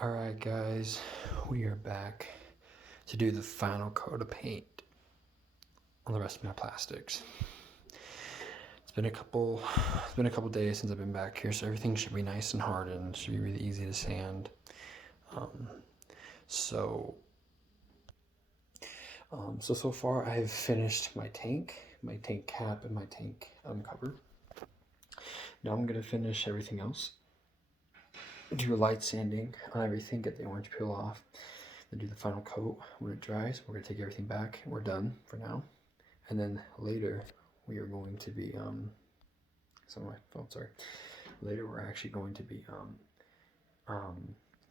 Alright guys, we are back to do the final coat of paint on the rest of my plastics. It's been a couple days since I've been back here, so everything should be nice and hardened. Should be really easy to sand. So far I've finished my tank cap, and my tank cover. Now I'm gonna finish everything else. Do a light sanding on everything, get the orange peel off, then do the final coat. When it dries, we're gonna take everything back. We're done for now. And then later we are going to be later we're actually going to be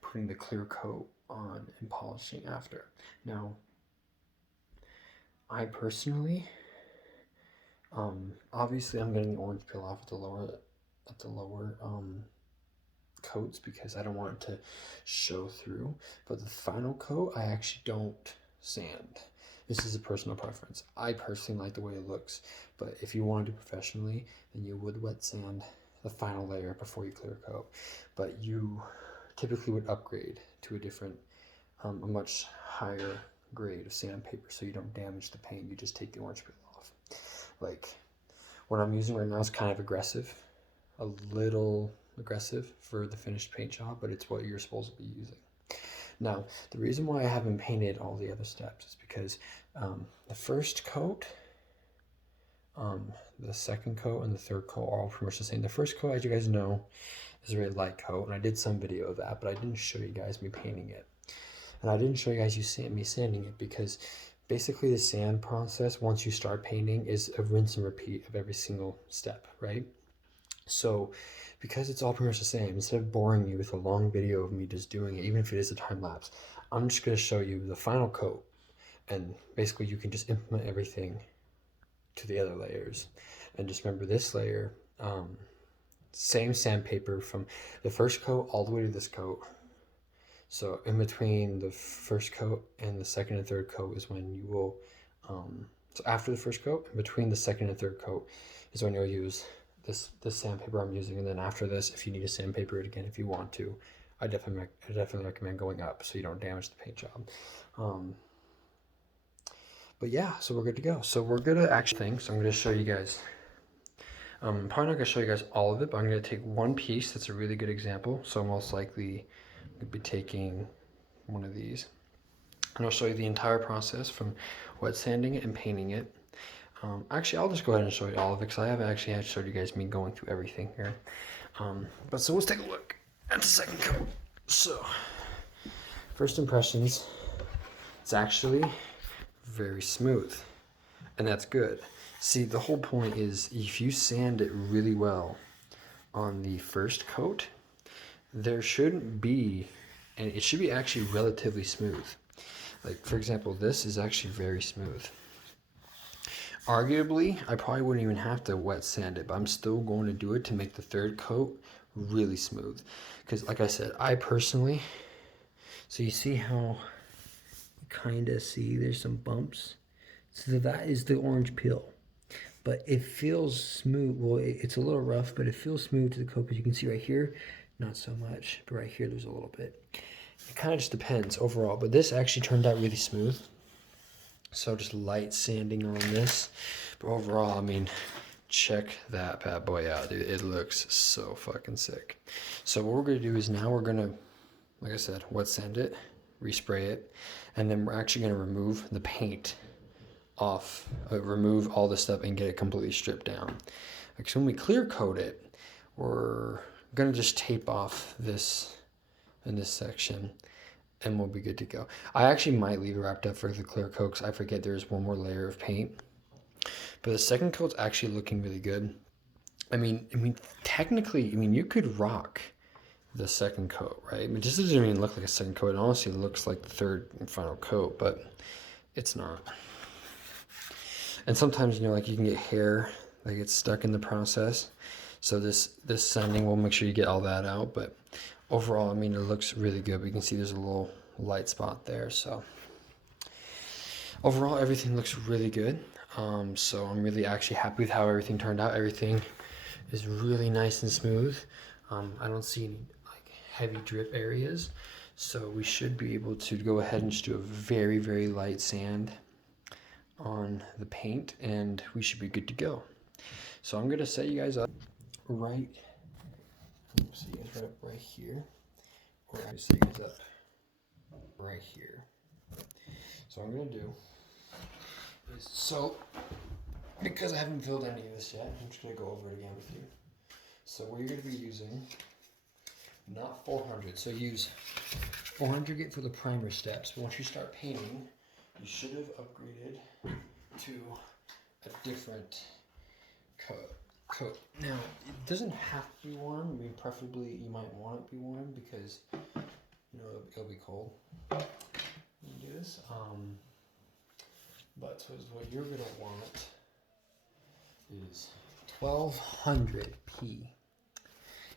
putting the clear coat on and polishing after. Now I personally obviously I'm getting the orange peel off at the lower coats because I don't want it to show through, but the final coat I actually don't sand. This is a personal preference. I personally like the way it looks, but if you want to do professionally, then you would wet sand the final layer before you clear coat. But you typically would upgrade to a different, a much higher grade of sandpaper so you don't damage the paint. You just take the orange peel off. Like what I'm using right now is kind of aggressive, a little aggressive for the finished paint job, but it's what you're supposed to be using. Now, the reason why I haven't painted all the other steps is because the first coat, the second coat, and the third coat are all pretty much the same. The first coat, as you guys know, is a really light coat, and I did some video of that, but I didn't show you guys me painting it. And I didn't show you guys me sanding it because basically the sand process, once you start painting, is a rinse and repeat of every single step, right? So because it's all pretty much the same, instead of boring you with a long video of me just doing it, even if it is a time lapse, I'm just going to show you the final coat, and basically you can just implement everything to the other layers. And just remember this layer, same sandpaper from the first coat all the way to this coat. So in between the first coat and the second and third coat is when you will, so after the first coat, in between the second and third coat is when you'll use this sandpaper I'm using. And then after this, if you need to sandpaper it again, if you want to, I definitely recommend going up so you don't damage the paint job. But yeah, so we're good to go. So we're gonna actually so I'm gonna show you guys. I'm probably not gonna show you guys all of it, but I'm gonna take one piece that's a really good example. So most likely I'll be taking one of these, and I'll show you the entire process from wet sanding it and painting it. Actually, I'll just go ahead and show you all of it because I haven't actually showed you guys me going through everything here. But so let's take a look at the second coat. So, first impressions, it's actually very smooth, and that's good. See, the whole point is if you sand it really well on the first coat, there shouldn't be, and it should be actually relatively smooth. Like for example, this is actually very smooth. Arguably, I probably wouldn't even have to wet sand it, but I'm still going to do it to make the third coat really smooth. Because like I said, I personally, so you see how you kind of see there's some bumps? So that is the orange peel. But it feels smooth. Well, it's a little rough, but it feels smooth to the coat. Because you can see right here, not so much. But right here, there's a little bit. It kind of just depends overall. But this actually turned out really smooth. So just light sanding on this, but overall, I mean, check that bad boy out, dude. It looks so fucking sick. So what we're gonna do is now we're gonna, like I said, wet sand it, respray it, and then we're actually gonna remove the paint off, remove all this stuff and get it completely stripped down. Like so when we clear coat it, we're gonna just tape off this in this section, and we'll be good to go. I actually might leave it wrapped up for the clear coat because I forget there's one more layer of paint. But the second coat's actually looking really good. I mean, technically, you could rock the second coat, right? I mean, this doesn't even look like a second coat. It honestly looks like the third and final coat, but it's not. And sometimes, like you can get hair that gets stuck in the process. So this sanding will make sure you get all that out, but overall, it looks really good. But you can see there's a little light spot there. So overall, everything looks really good. So I'm really actually happy with how everything turned out. Everything is really nice and smooth. I don't see any like heavy drip areas. So we should be able to go ahead and just do a very, very light sand on the paint, and we should be good to go. So I'm gonna set you guys up right, set you guys right here, or I set you guys up right here. So what I'm gonna do is, because I haven't filled any of this yet, I'm just gonna go over it again with you. So we're gonna be using not 400, so use 400 grit for the primer steps, but once you start painting, you should have upgraded to a different coat. Now, it doesn't have to be warm. I mean, preferably you might want it to be warm because, you know, it'll be cold. You do this. But so what you're gonna want is 1200 P.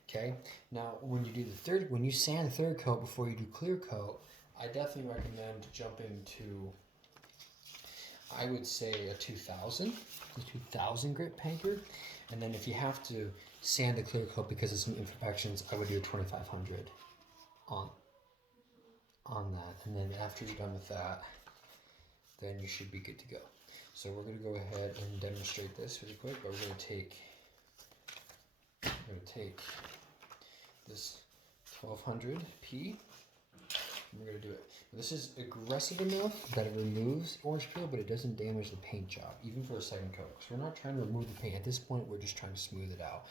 Okay. Now, when you do when you sand the third coat before you do clear coat, I definitely recommend jumping to, I would say, a 2000 grit painter. And then if you have to sand the clear coat because of some imperfections, I would do a 2500 on that. And then after you're done with that, then you should be good to go. So we're going to go ahead and demonstrate this really quick, but we're going to take this 1200 P. We're going to do it. This is aggressive enough that it removes orange peel, but it doesn't damage the paint job, even for a second coat. So we're not trying to remove the paint. At this point, we're just trying to smooth it out.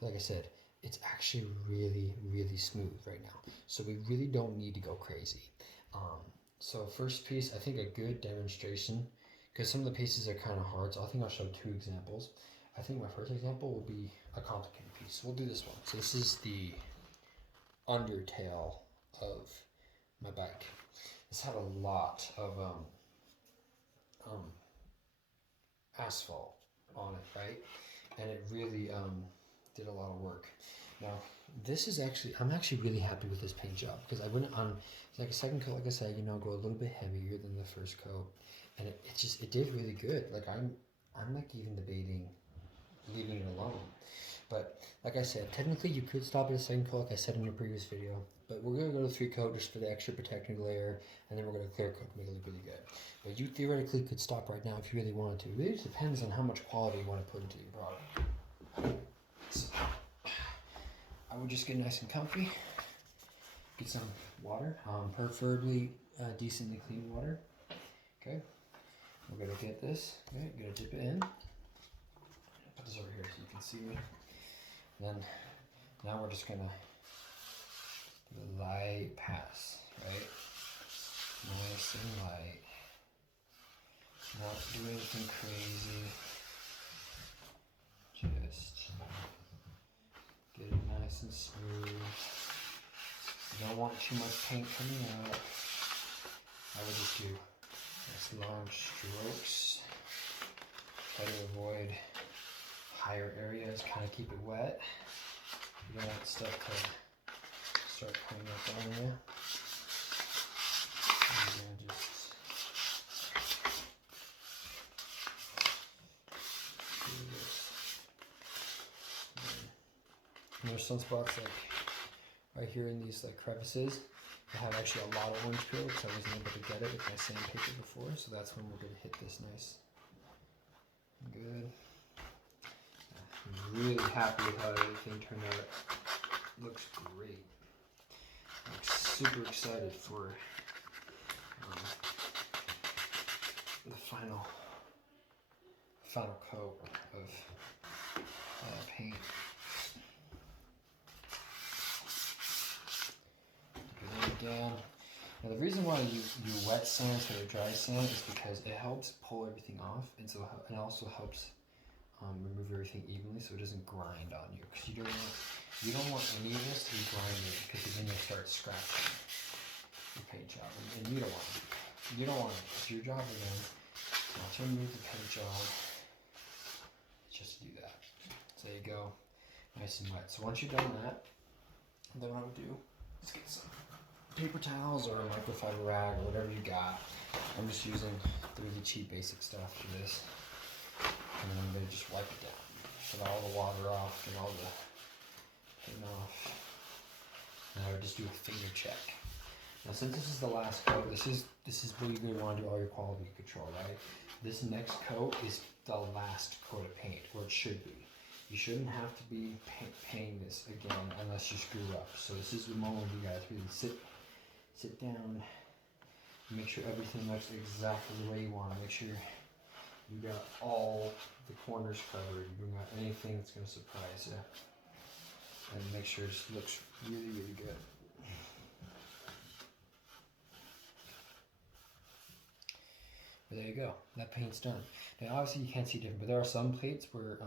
But like I said, it's actually really, really smooth right now. So we really don't need to go crazy. So first piece, I think a good demonstration, because some of the pieces are kind of hard, so I think I'll show 2 examples. I think my first example will be a complicated piece. So we'll do this one. So this is the undertail of my bike. This had a lot of asphalt on it, right? And it really did a lot of work. Now, this is actually, I'm actually really happy with this paint job because I went on, like a second coat, like I said, you know, go a little bit heavier than the first coat, and it did really good. Like I'm like even debating leaving it alone. But like I said, technically you could stop at a second coat, like I said in the previous video. But we're gonna go to 3 coat just for the extra protecting layer, and then we're gonna clear coat to make it look really good. But you theoretically could stop right now if you really wanted to. It really depends on how much quality you want to put into your product. So, I would just get nice and comfy. Get some water, preferably decently clean water. Okay, we're gonna get this. Okay, gonna dip it in. Put this over here so you can see me. Then now we're just gonna do a light pass, right? Nice and light. Not do anything crazy. Just get it nice and smooth. You don't want too much paint coming out. I would just do nice long strokes. Try to avoid higher areas, kind of keep it wet. You don't want stuff to start coming up on you. And then just do this. And there's some spots like right here in these like crevices that have actually a lot of orange peel because I wasn't able to get it with my sandpaper before. So that's when we're going to hit this nice and good. I'm really happy with how everything turned out. It looks great. I'm super excited for the final coat of paint. Get it again. Now the reason why you wet sand instead of dry sand is because it helps pull everything off, and so it also helps remove everything evenly so it doesn't grind on you. Because you don't want any of this to be grinding because then you'll start scratching the paint job, and you don't want to. You don't want to. It's your job again. Not to remove the paint job. Just to do that. So there you go, nice and wet. So once you've done that, then what I would do is get some paper towels or a microfiber rag or whatever you got. I'm just using the really cheap basic stuff for this. And then I'm going to just wipe it down. Get all the water off and all the paint off. And I would just do a finger check. Now, since this is the last coat, this is where you're gonna want to do all your quality control, right? This next coat is the last coat of paint, or it should be. You shouldn't have to be painting this again unless you screw up. So this is the moment you guys really sit down, make sure everything looks exactly the way you want to. Make sure you got all the corners covered. You don't got anything that's gonna surprise you, and make sure it just looks really, really good. But there you go. That paint's done. Now, obviously, you can't see different, but there are some plates where,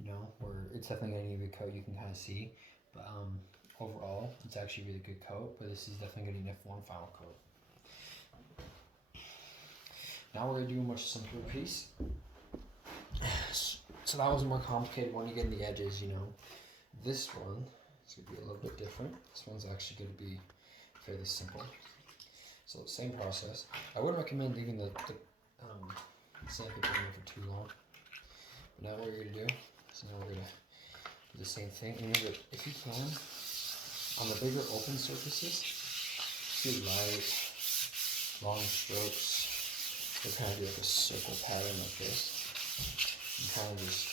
you know, where it's definitely gonna need a good coat. You can kind of see, but overall, it's actually a really good coat. But this is definitely gonna need one final coat. Now we're gonna do a much simpler piece. So that was a more complicated one. You get in the edges, you know. This one is gonna be a little bit different. This one's actually gonna be fairly simple. So same process. I wouldn't recommend leaving the sandpaper in there for too long. But now what we're gonna do is now we're gonna do the same thing. And remember, if you can, on the bigger open surfaces, do light, long strokes. We'll kind of do like a circle pattern like this. And kind of just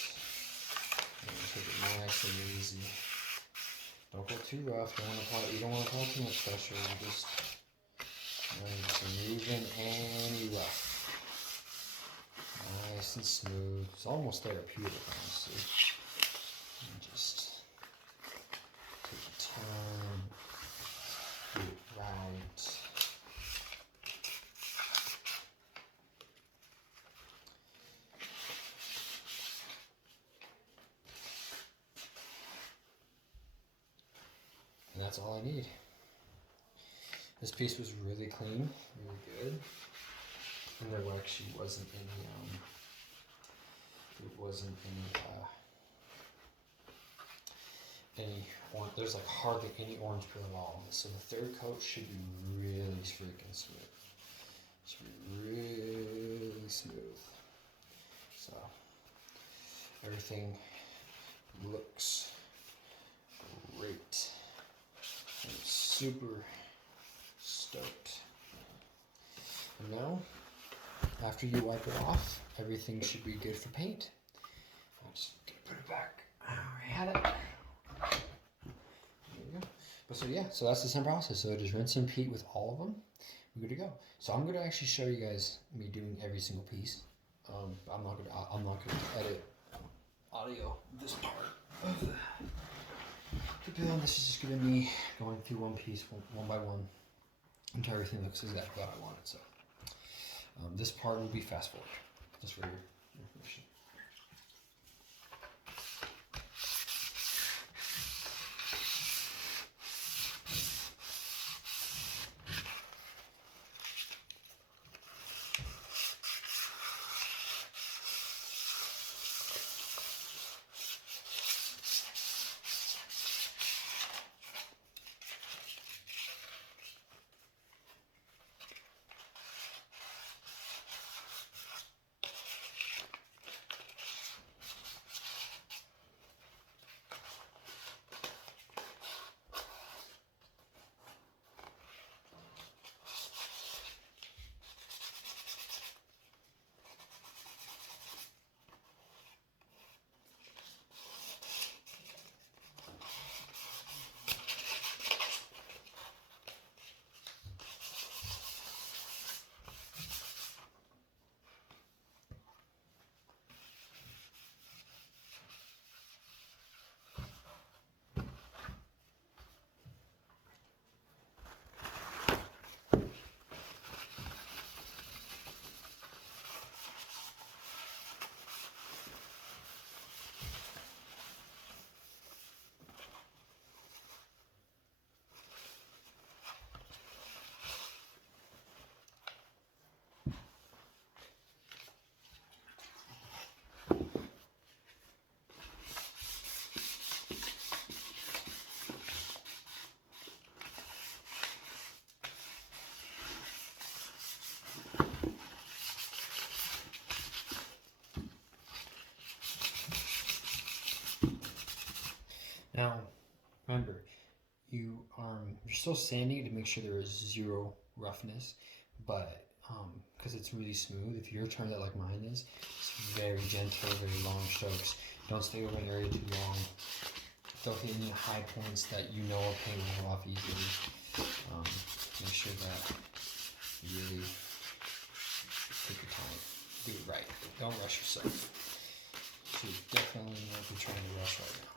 take it nice and easy. Don't go too rough. You don't want to apply too much pressure. You just removing any rough. Nice and smooth. It's almost therapeutic, honestly. And just take your time. Do it right. And that's all I need. This piece was really clean, really good, and there actually wasn't any there's like hardly any orange peel at all. So the third coat should be really freaking smooth. Should be really smooth. So everything looks great. I'm super stoked. And now, after you wipe it off, everything should be good for paint. I'm just gonna put it back where I had it. There you go. But so yeah, so that's the same process. So just rinse and repeat with all of them. We're good to go. So I'm gonna actually show you guys me doing every single piece. I'm not gonna edit audio this part of the video. This is just gonna be me going through one piece one by one until everything looks exactly how I want it. So this part will be fast forward, just for your information. you're still sanding it to make sure there is zero roughness, but because it's really smooth. If your turns out like mine is, it's very gentle, very long strokes. Don't stay over an area too long. Don't hit any high points that you know are paying off easily. Make sure that you really take your time. Do it right. Don't rush yourself. So you definitely know if you're trying to rush right now.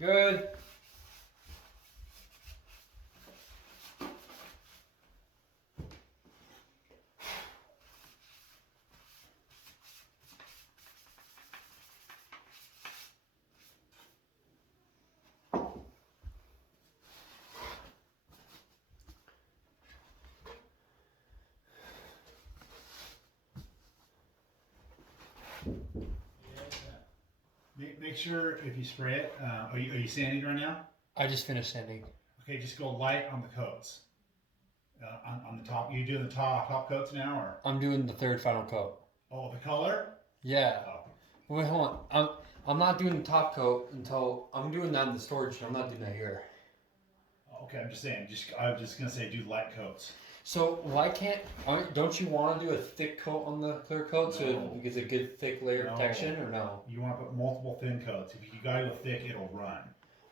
Good. Make sure if you spray it, are you sanding right now? I just finished sanding. Okay, just go light on the coats. On the top, you doing the top coats now, or I'm doing the third final coat. oh, the color? Yeah. Oh, Wait, hold on. I'm not doing the top coat until I'm doing that in the storage. I'm not doing that here. okay. I'm just saying. I'm just gonna say do light coats. So why can't? Don't you want to do a thick coat on the clear coat so No. it gives a good thick layer of protection, or no? You want to put multiple thin coats. If you gotta go thick, it'll run.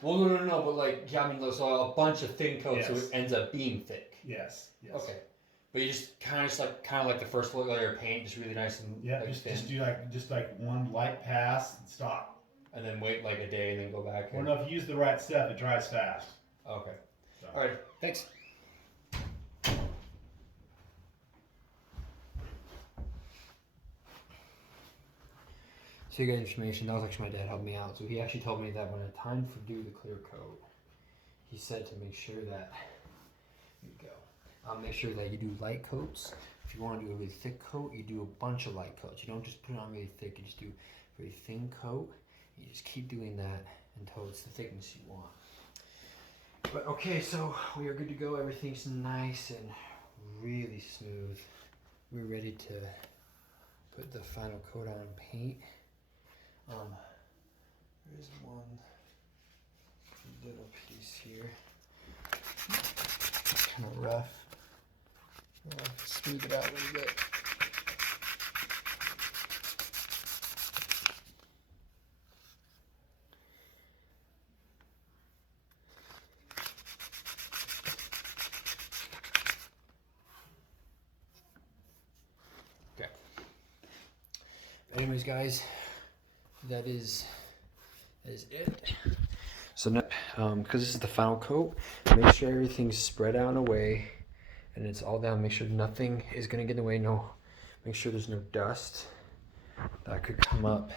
Well, no. But like, yeah, I mean, so a bunch of thin coats, so it Yes. ends up being thick. Yes. Yes. Okay. But you just kind of like the first layer of paint, just really nice and Yeah. like, Just do like one light pass and stop. and then wait like a day and then go back. Or no, if you use the right stuff, it dries fast. Okay. So. All right. Thanks. So you get information. That was actually my dad helped me out. So he actually told me that when it's time for do the clear coat, he said to make sure that here you go. Make sure that you do light coats. If you want to do a really thick coat, you do a bunch of light coats. You don't just put it on really thick. You just do a very thin coat. You just keep doing that until it's the thickness you want. But okay, so we are good to go. Everything's nice and really smooth. We're ready to put the final coat on paint. There's one little piece here. Kind of rough. I'll smooth it out a little bit. Okay. Anyways, guys, that is it. So now, because this is the final coat, make sure everything's spread out in a way and it's all down. Make sure nothing is gonna get in the way. Make sure there's no dust that could come up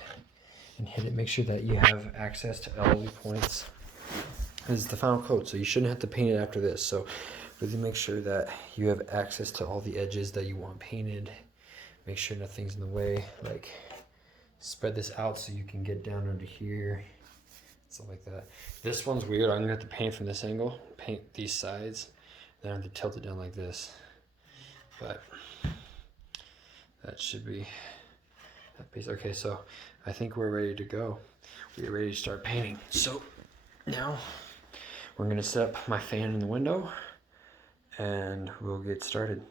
and hit it. Make sure that you have access to all the points. This is the final coat, so you shouldn't have to paint it after this. So really make sure that you have access to all the edges that you want painted. Make sure nothing's in the way. Like, spread this out so you can get down under here, stuff like that. This one's weird. I'm gonna have to paint from this angle, paint these sides, then I have to tilt it down like this. But that should be that piece. Okay, so I think we're ready to go. We're ready to start painting. So now we're gonna set up my fan in the window and we'll get started.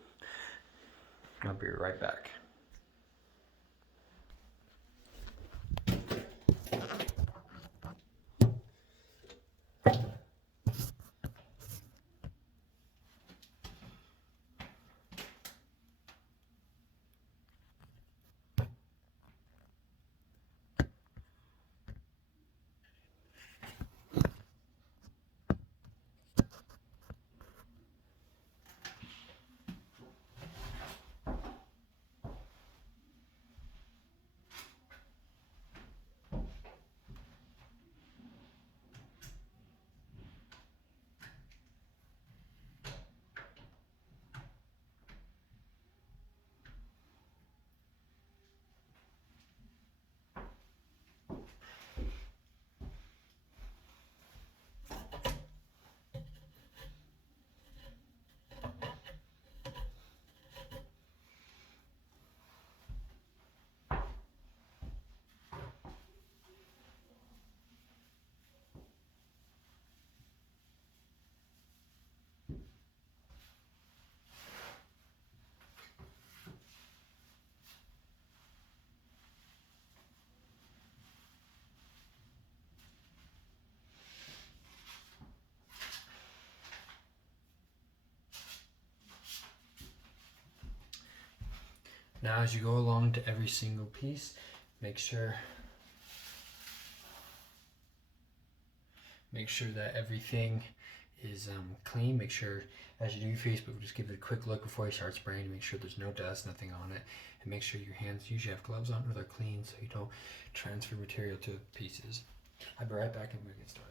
I'll be right back. Now as you go along to every single piece, make sure Make sure that everything is clean. Make sure as you do your Facebook, just give it a quick look before you start spraying to make sure there's no dust, nothing on it. And make sure your hands usually have gloves on or they're clean so you don't transfer material to pieces. I'll be right back and we'll get started.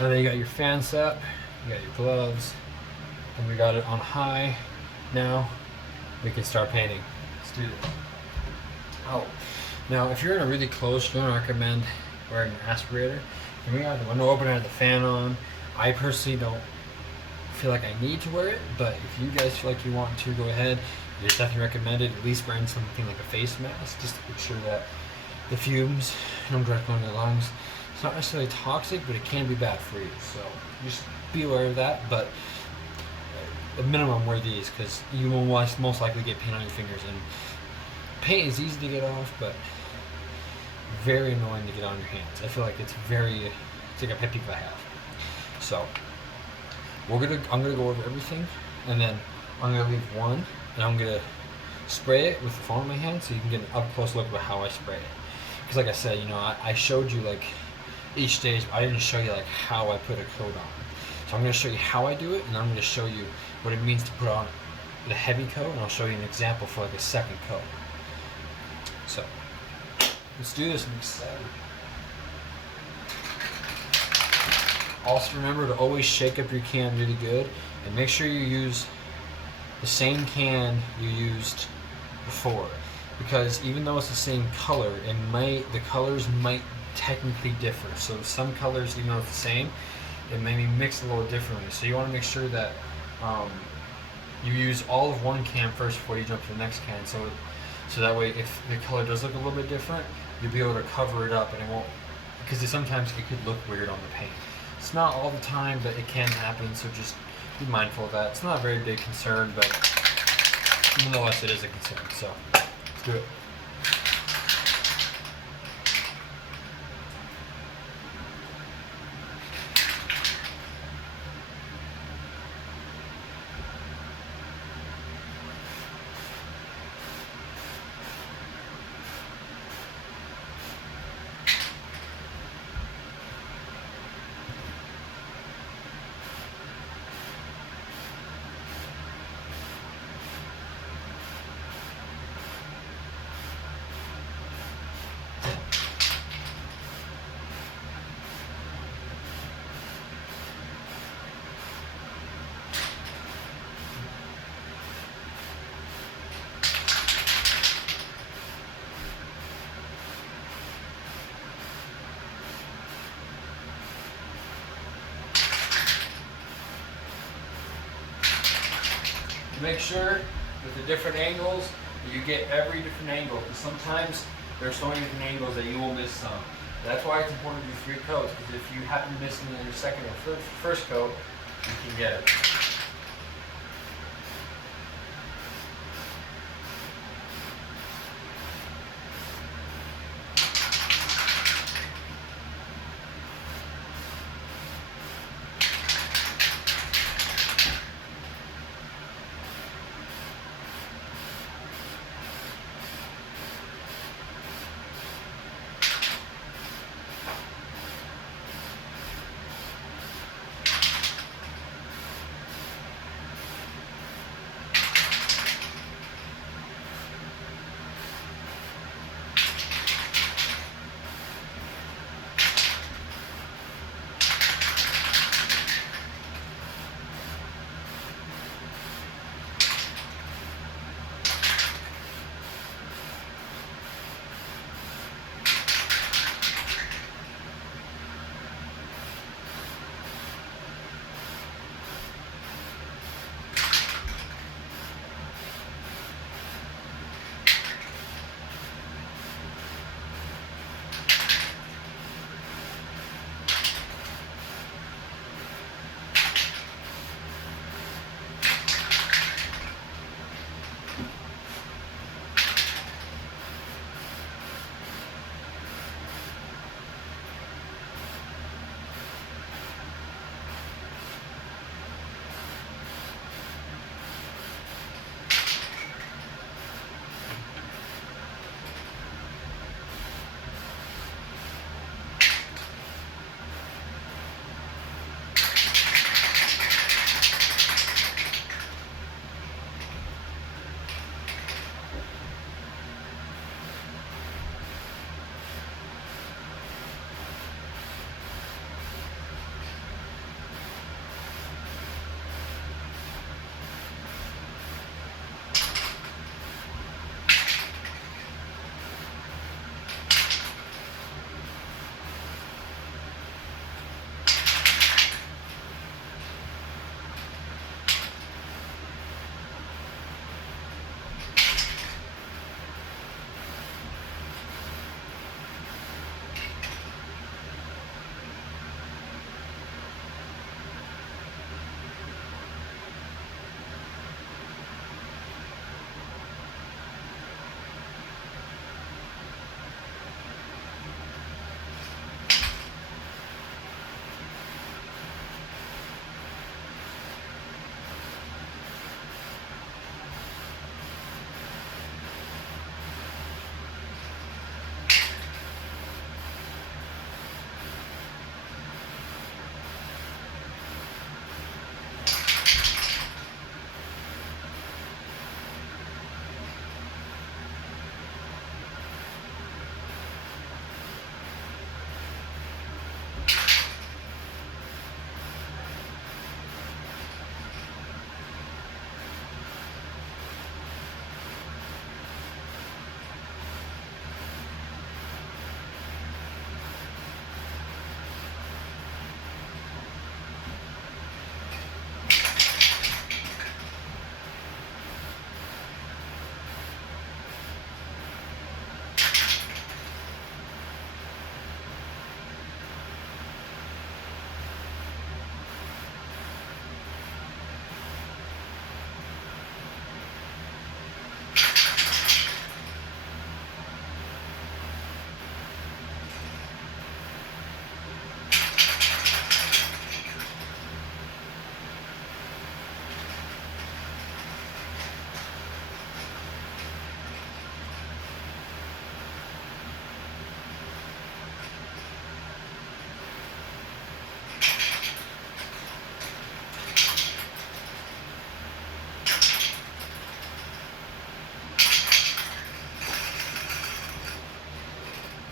And then you got your fan set, you got your gloves, and we got it on high. Now we can start painting. Let's do this. Oh, now if you're in a really close, you don't recommend wearing an aspirator. And we got the window open, I have the fan on. I personally don't feel like I need to wear it, but if you guys feel like you want to, go ahead. It's definitely recommended. At least wearing something like a face mask, just to make sure that the fumes don't directly on your lungs. It's not necessarily toxic, but it can be bad for you. So just be aware of that. But at minimum, wear these because you will most likely get paint on your fingers. And paint is easy to get off, but very annoying to get on your hands. I feel like it's like a pet peeve I have. So I'm gonna go over everything, and then I'm gonna leave one, and I'm gonna spray it with the phone in my hand so you can get an up close look at how I spray it. Because like I said, I showed you like each stage, but I didn't show you like how I put a coat on. So I'm gonna show you how I do it, and I'm gonna show you what it means to put on the heavy coat, and I'll show you an example for like a second coat. So let's do this. I'm excited. Also remember to always shake up your can really good, and make sure you use the same can you used before, because even though it's the same color, the colors might technically differ. So some colors, even though it's the same, it may be mixed a little differently. So you want to make sure that you use all of one can first before you jump to the next can. So that way, if the color does look a little bit different, you'll be able to cover it up, and it won't, because sometimes it could look weird on the paint. It's not all the time, but it can happen, so just be mindful of that. It's not a very big concern, but nonetheless it is a concern, so let's do it. Make sure with the different angles that you get every different angle, because sometimes there's so many different angles that you will miss some. That's why it's important to do 3 coats, because if you happen to miss them in your second or first coat, you can get it.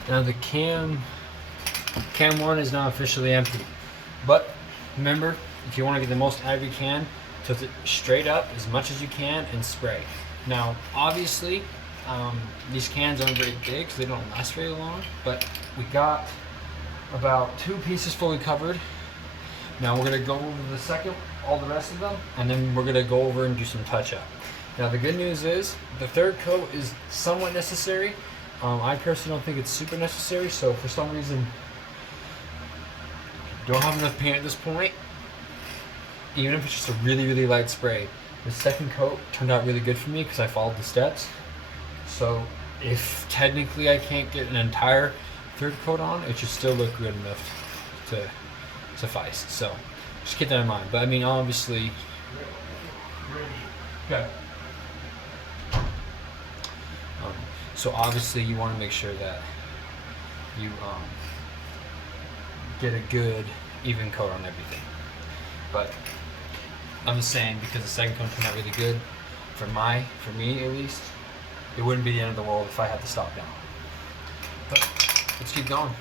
Now the cam 1 is now officially empty. But remember, if you want to get the most out of your can, tilt it straight up as much as you can and spray. Now, obviously, these cans aren't very big, so they don't last very long. But we got about 2 pieces fully covered. Now we're gonna go over all the rest of them, and then we're gonna go over and do some touch-up. Now the good news is the 3rd coat is somewhat necessary. I personally don't think it's super necessary. So for some reason, don't have enough paint at this point, even if it's just a really, really light spray. The 2nd coat turned out really good for me because I followed the steps. So if technically I can't get an entire 3rd coat on, it should still look good enough to suffice. So just keep that in mind. But I mean, obviously, okay. So obviously you want to make sure that you get a good even coat on everything. But I'm just saying, because the 2nd coat turned out really good for me at least, it wouldn't be the end of the world if I had to stop now. But let's keep going.